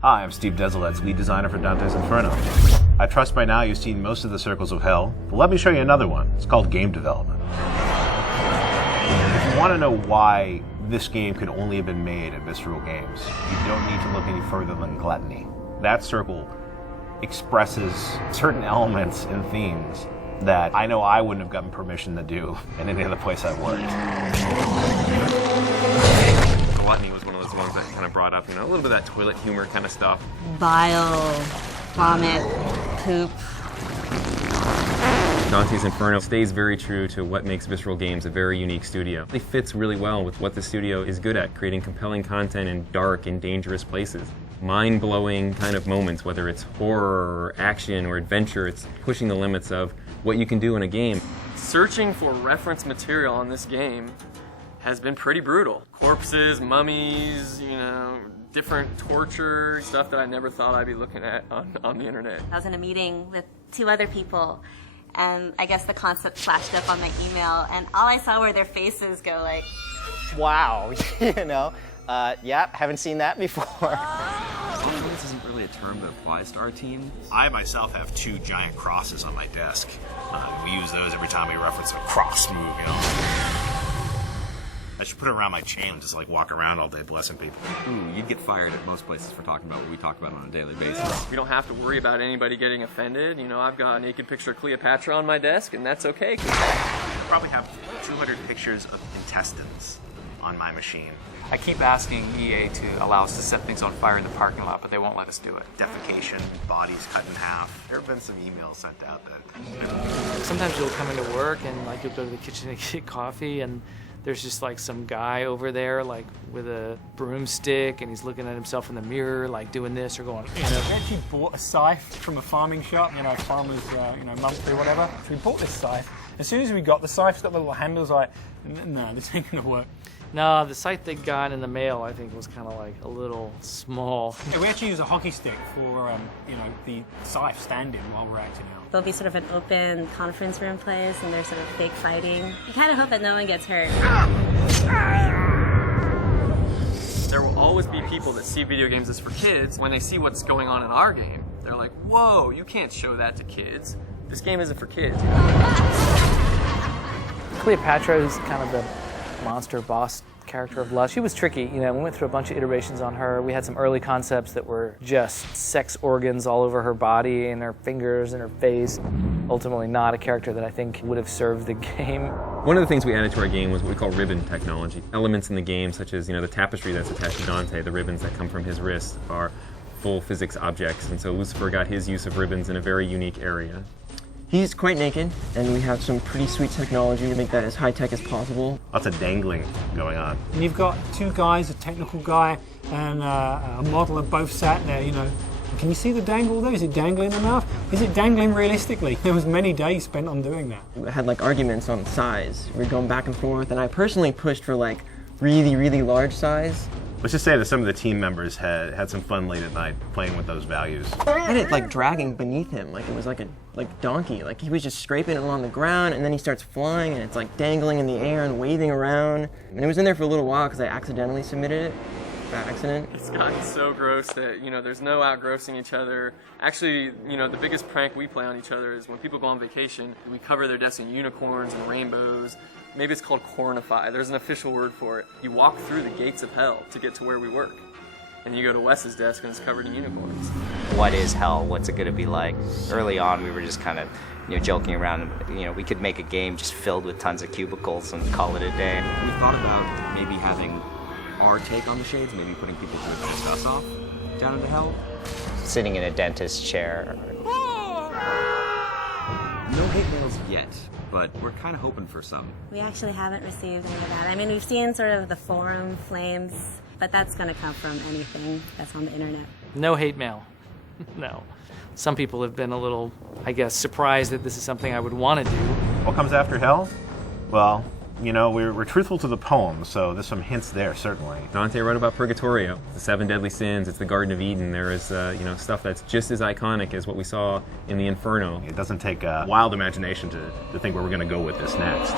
Hi, I'm Steve Desilets, lead designer for Dantes Inferno. I trust by now you've seen most of the circles of hell, but let me show you another one. It's called game development. If you want to know why this game could only have been made at Visceral Games, you don't need to look any further than gluttony. That circle expresses certain elements and themes that I know I wouldn't have gotten permission to do in any other place I worked. Gluttony was one of those ones that kind of brought up, a little bit of that toilet humor kind of stuff. Bile, vomit, poop. Dantes Inferno stays very true to what makes Visceral Games a very unique studio. It fits really well with what the studio is good at, creating compelling content in dark and dangerous places. Mind-blowing kind of moments, whether it's horror or action or adventure, it's pushing the limits of what you can do in a game. Searching for reference material on this game has been pretty brutal. Corpses, mummies, different torture, stuff that I never thought I'd be looking at on the internet. I was in a meeting with 2 other people, and I guess the concept flashed up on my email, and all I saw were their faces go like, wow, yeah, haven't seen that before. This isn't really a term that applies to our team. I myself have 2 giant crosses on my desk. We use those every time we reference a cross move, I should put it around my chain and just walk around all day blessing people. Ooh, you'd get fired at most places for talking about what we talk about on a daily basis. We don't have to worry about anybody getting offended. I've got a naked picture of Cleopatra on my desk, and that's okay. I probably have 200 pictures of intestines on my machine. I keep asking EA to allow us to set things on fire in the parking lot, but they won't let us do it. Defecation, bodies cut in half. There have been some emails sent out that... Sometimes you'll come into work and you'll go to the kitchen and get coffee, and there's just some guy over there with a broomstick, and he's looking at himself in the mirror doing this or going, We actually bought a scythe from a farming shop, farmers, monthly, whatever. So we bought this scythe. As soon as we got the scythe's got the little handles, no, this ain't gonna work. No, the scythe they got in the mail, I think, was kind of a little small. Yeah, we actually use a hockey stick for, the scythe stand-in while we're acting out. there'll be sort of an open conference room place, and there's sort of fake fighting. You kind of hope that no one gets hurt. There will always be people that see video games as for kids. When they see what's going on in our game, they're like, whoa, you can't show that to kids. This game isn't for kids. Cleopatra is kind of the monster boss character of Lust. She was tricky, we went through a bunch of iterations on her. We had some early concepts that were just sex organs all over her body and her fingers and her face. Ultimately not a character that I think would have served the game. One of the things we added to our game was what we call ribbon technology. Elements in the game, such as the tapestry that's attached to Dante, the ribbons that come from his wrist, are full physics objects, and so Lucifer got his use of ribbons in a very unique area. He's quite naked, and we have some pretty sweet technology to make that as high-tech as possible. Lots of dangling going on. And you've got two guys, a technical guy and a modeler, both sat there, Can you see the dangle there? Is it dangling enough? Is it dangling realistically? There was many days spent on doing that. We had arguments on size. We were going back and forth, and I personally pushed for really, really large size. Let's just say that some of the team members had some fun late at night playing with those values. I had it dragging beneath him, it was like a donkey. He was just scraping it along the ground, and then he starts flying, and it's dangling in the air and waving around. And it was in there for a little while because I accidentally submitted it. By accident. It's gotten so gross that, there's no outgrossing each other. Actually, the biggest prank we play on each other is when people go on vacation, we cover their desks in unicorns and rainbows. Maybe it's called cornify. There's an official word for it. You walk through the gates of hell to get to where we work. And you go to Wes's desk and it's covered in unicorns. What is hell? What's it going to be like? Early on, we were just kind of, joking around. We could make a game just filled with tons of cubicles and call it a day. We thought about maybe having our take on the shades, maybe putting people to piss us off down into hell. Sitting in a dentist's chair. No hate mails yet, but we're kind of hoping for some. We actually haven't received any of that. I mean, we've seen sort of the forum flames, but that's going to come from anything that's on the internet. No hate mail. No. Some people have been a little, surprised that this is something I would want to do. What comes after hell? Well, we're truthful to the poem, so there's some hints there, certainly. Dante wrote about Purgatorio, the 7 deadly sins, it's the Garden of Eden. There is, stuff that's just as iconic as what we saw in the Inferno. It doesn't take a wild imagination to think where we're going to go with this next.